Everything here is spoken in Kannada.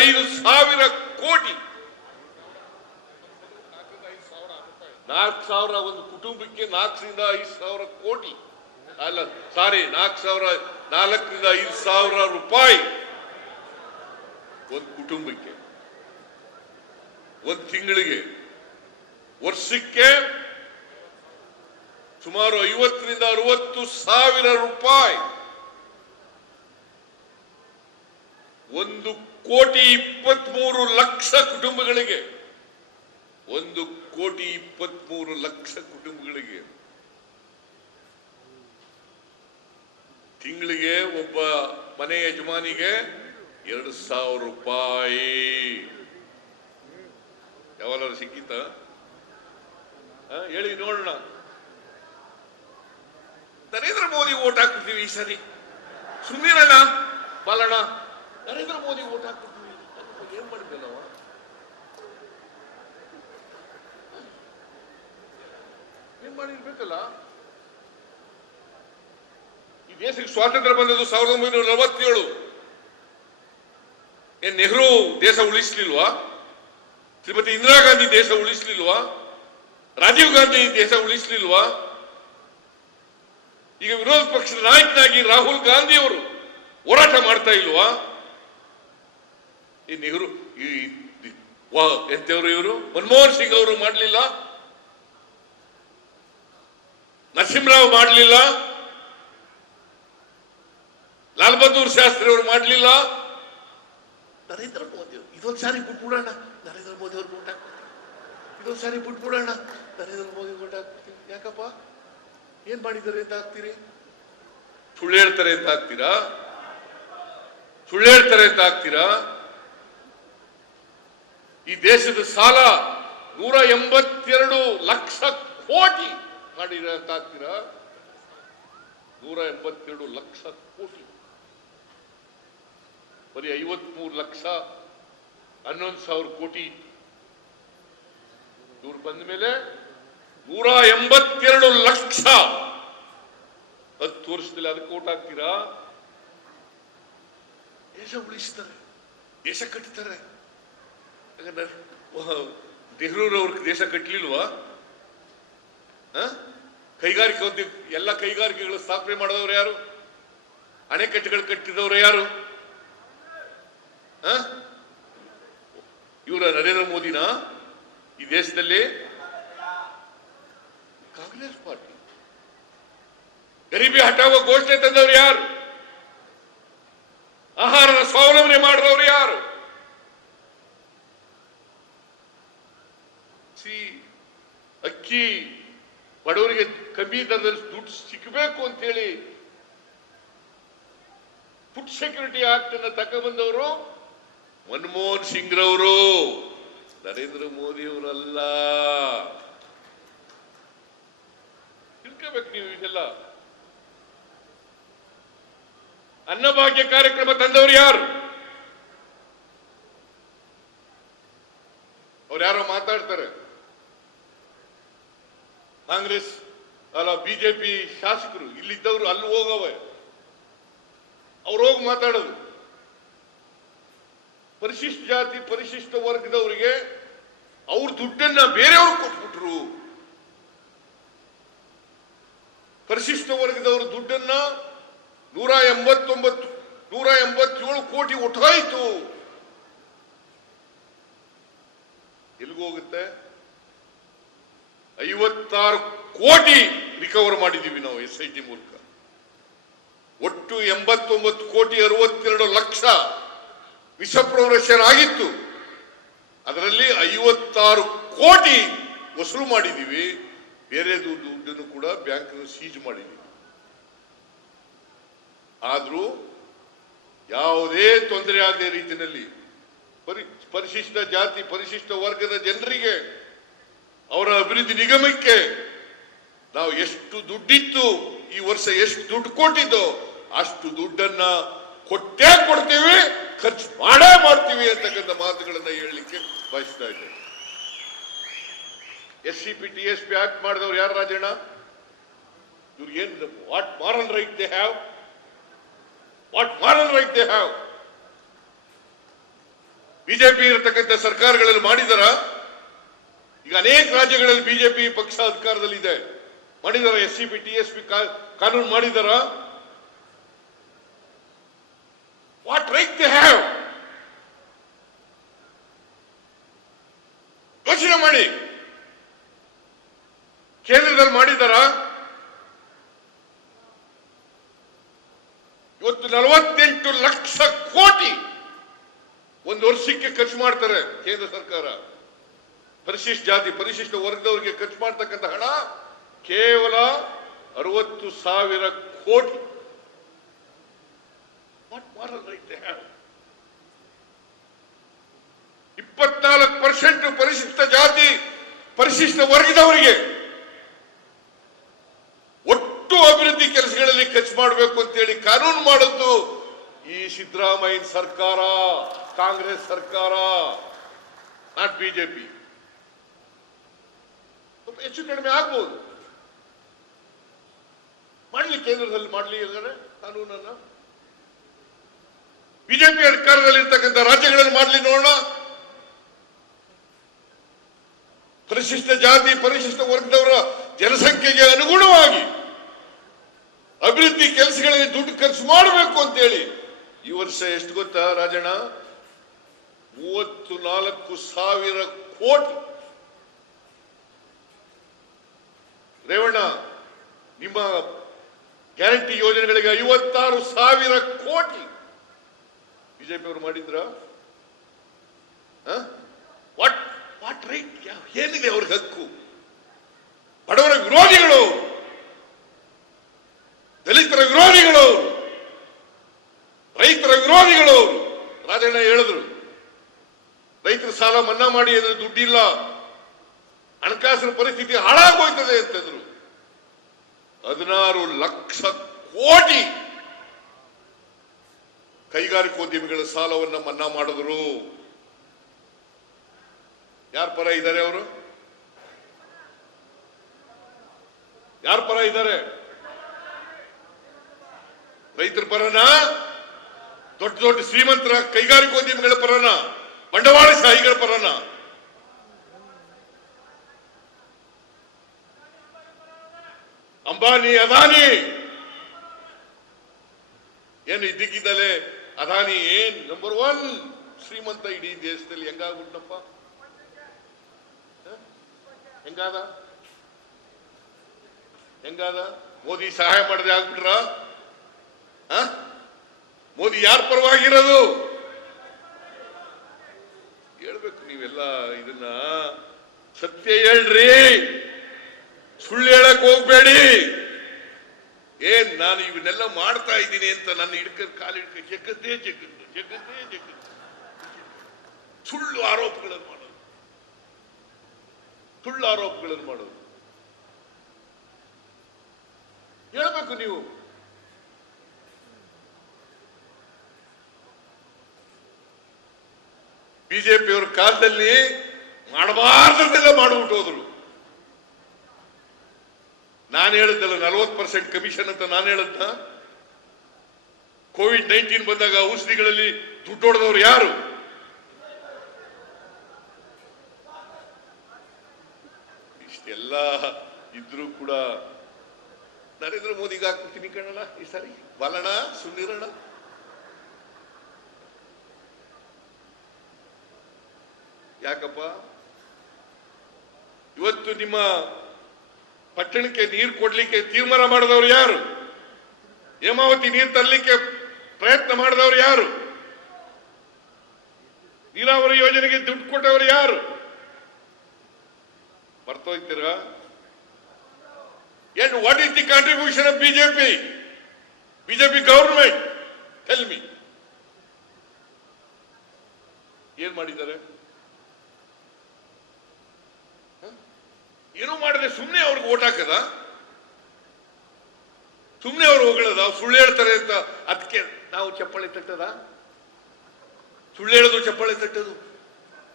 5,000 ಕೋಟಿ, 4,000 ಒಂದು ಕುಟುಂಬಕ್ಕೆ 4ರಿಂದ 5,000 ಕೋಟಿ ಅಲ್ಲ, ಸಾರಿ 4ರಿಂದ 5,000 ರೂಪಾಯಿ ಒಂದು ಕುಟುಂಬಕ್ಕೆ, ಒಂದು ತಿಂಗಳಿಗೆ, ವರ್ಷಕ್ಕೆ ಸುಮಾರು 50ರಿಂದ 60,000 ರೂಪಾಯಿ. 1,23,00,000 ಕುಟುಂಬಗಳಿಗೆ, 1,23,00,000 ಕುಟುಂಬಗಳಿಗೆ ತಿಂಗಳಿಗೆ ಒಬ್ಬ ಮನೆ ಯಜಮಾನಿಗೆ 2,000 ರೂಪಾಯಿ. ಯಾವಾಗಾದ್ರೂ ಸಿಕ್ಕಿತ? ಹೇಳಿ ನೋಡೋಣ. ನರೇಂದ್ರ ಮೋದಿ ಓಟ್ ಹಾಕ್ಬಿಡ್ತೀವಿ ಈ ಸರಿ, ಸುಮ್ಮನಿರಣ್ಣ ಬಾಲಣ್ಣ, ನರೇಂದ್ರ ಮೋದಿ ಓಟ್ ಹಾಕ್ಬಿಡ್ತೀವಿ. ಏನ್ ಮಾಡಿದ್ವಿ ನಾವು? ಏನ್ ಮಾಡಿರ್ಬೇಕಲ್ಲ. ಈ ದೇಶಕ್ಕೆ ಸ್ವಾತಂತ್ರ್ಯ ಬಂದದ್ದು 1947. ಏನ್ ನೆಹರು ದೇಶ ಉಳಿಸ್ಲಿಲ್ವಾ? ಶ್ರೀಮತಿ ಇಂದಿರಾ ಗಾಂಧಿ ದೇಶ ಉಳಿಸ್ಲಿಲ್ವಾ? ರಾಜೀವ್ ಗಾಂಧಿ ದೇಶ ಉಳಿಸ್ಲಿಲ್ವಾ? ಈಗ ವಿರೋಧ ಪಕ್ಷದ ನಾಯಕನಾಗಿ ರಾಹುಲ್ ಗಾಂಧಿ ಅವರು ಹೋರಾಟ ಮಾಡ್ತಾ ಇಲ್ವಾ? ಈ ನೆಹರು ಎಂತವರು ಇವರು? ಮನಮೋಹನ್ ಸಿಂಗ್ ಅವರು ಮಾಡಲಿಲ್ಲ, ನರಸಿಂಹರಾವ್ ಮಾಡಲಿಲ್ಲ, ಲಾಲ್ ಬಹದ್ದೂರ್ ಶಾಸ್ತ್ರಿ ಅವರು ಮಾಡಲಿಲ್ಲ. ನರೇಂದ್ರ ಮೋದಿ ಅವರು ಇದೊಂದು ಸಾರಿ ಬಿಟ್ಬಿಡೋಣ, ನರೇಂದ್ರ ಮೋದಿ ಅವ್ರಿಗೆ ಓಟ್ ಹಾಕ್ಬಿಡ್ತೀವಿ. ಇದೊಂದು ಸಾರಿ ಬಿಟ್ಬಿಡೋಣ, ನರೇಂದ್ರ ಮೋದಿ ಓಟ್ ಹಾಕ್ಬಿಡ್ತೀವಿ. ಯಾಕಪ್ಪ? ಏನ್ ಮಾಡಿದ್ದಾರೆ ಅಂತ ಹಾಕ್ತೀರಿ? ಸುಳ್ಳು ಹೇಳ್ತಾರೆ ಅಂತ ಹಾಕ್ತೀರಾ? ಸುಳ್ಳು ಹೇಳ್ತಾರೆ ಅಂತ ಹಾಕ್ತೀರಾ? ಈ ದೇಶದ ಸಾಲ 182 ಲಕ್ಷ ಕೋಟಿ ಮಾಡಿದ್ರೆ ಅಂತ ಹಾಕ್ತೀರಾ? 182 ಲಕ್ಷ ಕೋಟಿ, ಬರೀ 53 ಲಕ್ಷ 11,000 ಕೋಟಿ ಇವ್ರು ಬಂದ ಮೇಲೆ 182 ಲಕ್ಷ 10 ವರ್ಷದಲ್ಲಿ ಅದಕ್ಕೆ ಓಟ್ ಹಾಕ್ತೀರಾ? ದೇಶ ಉಳಿಸ್ತಾರೆ, ದೇಶ ಕಟ್ತಾರೆ. ನೆಹರೂರವ್ರಿಗೆ ದೇಶ ಕಟ್ಟಲಿಲ್ವಾ? ಕೈಗಾರಿಕೆ ಎಲ್ಲ ಕೈಗಾರಿಕೆಗಳು ಸ್ಥಾಪನೆ ಮಾಡಿದವರು ಯಾರು? ಅಣೆಕಟ್ಟೆಗಳು ಕಟ್ಟಿದವರು ಯಾರು? ಇವರ ನರೇಂದ್ರ ಮೋದಿನ ಈ ದೇಶದಲ್ಲಿ? ಕಾಂಗ್ರೆಸ್ ಪಾರ್ಟಿ. ಗರೀಬಿ ಹಠಾವೋ ಘೋಷಣೆ ತಂದವರು ಯಾರು? ಆಹಾರದ ಸ್ವಾವಲಂಬನೆ ಮಾಡಿದವರು ಯಾರು? ಅಕ್ಕಿ ಬಡವರಿಗೆ ಕಮ್ಮಿ ದರದಲ್ಲಿ ದುಡ್ಡು ಸಿಕ್ಕಬೇಕು ಅಂತ ಹೇಳಿ ಫುಡ್ ಸೆಕ್ಯೂರಿಟಿ ಆಕ್ಟ್ ಅನ್ನ ತಗೊಂಡ್ಬಂದವರು ಮನಮೋಹನ್ ಸಿಂಗ್ ರವರು, ನರೇಂದ್ರ ಮೋದಿ ಅವರಲ್ಲ. ತಿಳ್ಕೋಬೇಕು ನೀವು ಇದೆಲ್ಲ. ಅನ್ನಭಾಗ್ಯ ಕಾರ್ಯಕ್ರಮ ತಂದವರು ಯಾರು? ಅವ್ರು ಯಾರೋ ಮಾತಾಡ್ತಾರೆ, ಕಾಂಗ್ರೆಸ್ ಅಲ್ಲ ಬಿಜೆಪಿ ಶಾಸಕರು ಇಲ್ಲಿದ್ದವರು ಅಲ್ಲಿ ಹೋಗವೆ, ಅವ್ರು ಹೋಗಿ ಮಾತಾಡೋದು. ಪರಿಶಿಷ್ಟ ಜಾತಿ ಪರಿಶಿಷ್ಟ ವರ್ಗದವರಿಗೆ ಅವ್ರ ದುಡ್ಡನ್ನ ಬೇರೆಯವ್ರು ಕೊಟ್ಬಿಟ್ರು. ಪರಿಶಿಷ್ಟ ವರ್ಗದವ್ರ ದುಡ್ಡನ್ನ 187 ಕೋಟಿ ಒಟ್ಟಾಯಿತು. ಎಲ್ಲಿಗೋಗುತ್ತೆ? 56 ಕೋಟಿ ರಿಕವರ್ ಮಾಡಿದೀವಿ ನಾವು SIT ಮೂಲಕ. ಒಟ್ಟು 89 ಕೋಟಿ 62 ಲಕ್ಷ ವಿಷಪ್ರವರೇಷನ್ ಆಗಿತ್ತು. ಅದರಲ್ಲಿ 56 ಕೋಟಿ ವಸೂಲು ಮಾಡಿದೀವಿ. ಬೇರೆ ದುಡ್ಡನ್ನು ಕೂಡ ಬ್ಯಾಂಕ್ ಸೀಜ್ ಮಾಡಿದೀವಿ. ಆದ್ರೂ ಯಾವುದೇ ತೊಂದರೆ ಆಗದ ರೀತಿಯಲ್ಲಿ ಪರಿಶಿಷ್ಟ ಜಾತಿ ಪರಿಶಿಷ್ಟ ವರ್ಗದ ಜನರಿಗೆ ಅವರ ಅಭಿವೃದ್ಧಿ ನಿಗಮಕ್ಕೆ ನಾವು ಎಷ್ಟು ದುಡ್ಡಿತ್ತು, ಈ ವರ್ಷ ಎಷ್ಟು ದುಡ್ಡು ಕೊಟ್ಟಿದ್ದೋ ಅಷ್ಟು ದುಡ್ಡನ್ನ ಕೊಟ್ಟೇ ಕೊಡ್ತೀವಿ, ಖರ್ಚು ಮಾಡೇ ಮಾಡ್ತೀವಿ ಅಂತಕ್ಕಂಥ ಮಾತುಗಳನ್ನ ಹೇಳಲಿಕ್ಕೆ ಬಯಸ್ತಾ ಇದ್ದೇವೆ. SCP TSP ಆಕ್ಟ್ ಮಾಡಿದವರು ಯಾರು ರಾಜಣ್ಣ? ಇವ್ರಿಗೇನ್ what moral right they have? What moral right they have? BJP ಇರತಕ್ಕಂಥ ಸರ್ಕಾರಗಳಲ್ಲಿ ಮಾಡಿದಾರ? ಈಗ ಅನೇಕ ರಾಜ್ಯಗಳಲ್ಲಿ ಬಿಜೆಪಿ ಪಕ್ಷ ಅಧಿಕಾರದಲ್ಲಿದೆ. ಮಾಡಿದಾರ? SCP TSP ಕಾನೂನು ಮಾಡಿದಾರ? What right they have? ಯೋಚನೆ ಮಾಡಿ. ಕೇಂದ್ರದಲ್ಲಿ ಮಾಡಿದಾರ? ಇವತ್ತು 48 ಲಕ್ಷ ಕೋಟಿ ಒಂದು ವರ್ಷಕ್ಕೆ ಖರ್ಚು ಮಾಡ್ತಾರೆ ಕೇಂದ್ರ ಸರ್ಕಾರ. ಪರಿಶಿಷ್ಟ ಜಾತಿ ಪರಿಶಿಷ್ಟ ವರ್ಗದವರಿಗೆ ಖರ್ಚು ಮಾಡ್ತಕ್ಕಂಥ ಹಣ ಕೇವಲ 60,000 ಕೋಟಿ. What moral right they have? 24% ಪರಿಶಿಷ್ಟ ಜಾತಿ ಪರಿಶಿಷ್ಟ ವರ್ಗದವರಿಗೆ ಒಟ್ಟು ಅಭಿವೃದ್ಧಿ ಕೆಲಸಗಳಲ್ಲಿ ಖರ್ಚು ಮಾಡಬೇಕು ಅಂತೇಳಿ ಕಾನೂನು ಮಾಡಿದ್ದು ಈ ಸಿದ್ದರಾಮಯ್ಯ ಸರ್ಕಾರ, ಕಾಂಗ್ರೆಸ್ ಸರ್ಕಾರ, ನಾಟ್ ಬಿಜೆಪಿ. ಹೆಚ್ಚು ಕಡಿಮೆ ಆಗ್ಬಹುದು. ಮಾಡ್ಲಿ, ಕೇಂದ್ರದಲ್ಲಿ ಮಾಡ್ಲಿ ಕಾನೂನನ್ನ. ಬಿಜೆಪಿ ಅಧಿಕಾರದಲ್ಲಿ ಇರ್ತಕ್ಕಂಥ ರಾಜ್ಯಗಳಲ್ಲಿ ಮಾಡ್ಲಿ, ನೋಡೋಣ. ಪರಿಶಿಷ್ಟ ಜಾತಿ ಪರಿಶಿಷ್ಟ ವರ್ಗದವರ ಜನಸಂಖ್ಯೆಗೆ ಅನುಗುಣವಾಗಿ ಅಭಿವೃದ್ಧಿ ಕೆಲಸಗಳಿಗೆ ದುಡ್ಡು ಖರ್ಚು ಮಾಡಬೇಕು ಅಂತೇಳಿ ಈ ವರ್ಷ ಎಷ್ಟು ಗೊತ್ತಾ ರಾಜಣ್ಣ? 34,000 ಕೋಟಿ. ರೇವಣ್ಣ, ನಿಮ್ಮ ಗ್ಯಾರಂಟಿ ಯೋಜನೆಗಳಿಗೆ 56,000 ಕೋಟಿ ಬಿಜೆಪಿ ಅವರು ಮಾಡಿದ್ರ? What right? ಏನಿದೆ ಅವ್ರಿಗೆ ಹಕ್ಕು? ಬಡವರ ವಿರೋಧಿಗಳು, ದಲಿತರ ವಿರೋಧಿಗಳು, ರೈತರ ವಿರೋಧಿಗಳು. ರಾಜಣ್ಣ ಹೇಳಿದ್ರು, ರೈತರ ಸಾಲ ಮನ್ನಾ ಮಾಡಿ ಅಂದ್ರೆ ದುಡ್ಡಿಲ್ಲ, ಹಣಕಾಸಿನ ಪರಿಸ್ಥಿತಿ ಹಾಳಾಗೋಯ್ತದೆ ಅಂತಂದ್ರು. 16 ಲಕ್ಷ ಕೋಟಿ ಕೈಗಾರಿಕೋದ್ಯಮಿಗಳ ಸಾಲವನ್ನ ಮನ್ನಾ ಮಾಡಿದ್ರು. ಯಾರ ಪರ ಇದ್ದಾರೆ ಅವರು? ಯಾರ ಪರ ಇದ್ದಾರೆ? ರೈತರ ಪರನ? ದೊಡ್ಡ ದೊಡ್ಡ ಶ್ರೀಮಂತರ ಕೈಗಾರಿಕೋದ್ಯಮಿಗಳ ಪರನ? ಬಂಡವಾಳಶಾಹಿಗಳ ಪರನ? ಅಂಬಾನಿ, ಅದಾನಿ ಏನು ಇದ್ದಕ್ಕಿದ್ದಲೇ ಅದಾನಿ ಏನ್ ನಂಬರ್ 1 ಶ್ರೀಮಂತ ಇಡೀ ದೇಶದಲ್ಲಿ ಹೆಂಗಾಗ್ಬಿಟ್ನಪ್ಪ? ಹೆಂಗಾದ? ಮೋದಿ ಸಹಾಯ ಮಾಡದೆ ಆಗ್ಬಿಟ್ರ? ಮೋದಿ ಯಾರ ಪರವಾಗಿರೋದು? ಹೇಳ್ಬೇಕು ನೀವೆಲ್ಲ. ಇದನ್ನ ಸತ್ಯ ಹೇಳ್ರಿ, ಸುಳ್ಳು ಹೇಳಕ್ ಹೋಗ್ಬೇಡಿ. ನಾನು ಇವನ್ನೆಲ್ಲ ಮಾಡ್ತಾ ಇದ್ದೀನಿ ಅಂತ ನನ್ನ ಕಾಲಿಡ್ಕ ಜಗತ್ತೇ ಸುಳ್ಳು ಆರೋಪಗಳನ್ನು ಮಾಡೋದು ಹೇಳ್ಬೇಕು ನೀವು. ಬಿಜೆಪಿಯವರ ಕಾಲದಲ್ಲಿ ಮಾಡಬಾರ್ದನ್ನೆಲ್ಲ ಮಾಡ್ಬಿಟ್ಟು ಹೋದ್ರು. ನಾನು ಹೇಳಿದ್ದಲ್ಲ 40% ಕಮಿಷನ್ ಅಂತ ನಾನು ಹೇಳದ್ನ? COVID-19 ಬಂದಾಗ ಔಷಧಿಗಳಲ್ಲಿ ದುಡ್ಡು ಹೊಡೆದವರು ಯಾರು? ಇಷ್ಟೆಲ್ಲ ಇದ್ರೂ ಕೂಡ ನರೇಂದ್ರ ಮೋದಿಗೆ ಹಾಕ್ಬಿಡ್ತೀನಿ ಕಣಣ್ಣ ಈ ಸಾರಿ. ಬಲಣ ಸುಮ್ನಿರಣ. ಯಾಕಪ್ಪ? ಇವತ್ತು ನಿಮ್ಮ ಪಟ್ಟಣಕ್ಕೆ ನೀರು ಕೊಡ್ಲಿಕ್ಕೆ ತೀರ್ಮಾನ ಮಾಡಿದವರು ಯಾರು? ಹೇಮಾವತಿ ನೀರು ತರಲಿಕ್ಕೆ ಪ್ರಯತ್ನ ಮಾಡಿದವರು ಯಾರು? ನೀರಾವರಿ ಯೋಜನೆಗೆ ದುಡ್ಡು ಕೊಟ್ಟವರು ಯಾರು? ಮರ್ತೋಯ್ತೀರ? And what is the contribution of BJP government? Tell me. ಏನ್ ಮಾಡಿದ್ದಾರೆ? ಏನೂ ಮಾಡಿದ್ರೆ ಸುಮ್ಮನೆ ಅವ್ರಿಗೆ ಓಟ್ ಹಾಕದ? ಸುಮ್ಮನೆ ಅವ್ರು ಹೋಗಳದ? ಸುಳ್ಳು ಹೇಳ್ತಾರೆ ಅಂತ ಅದಕ್ಕೆ ನಾವು ಚಪ್ಪಾಳೆ ತಟ್ಟದ? ಸುಳ್ಳು ಹೇಳೋದು ಚಪ್ಪಾಳೆ ತಟ್ಟದು?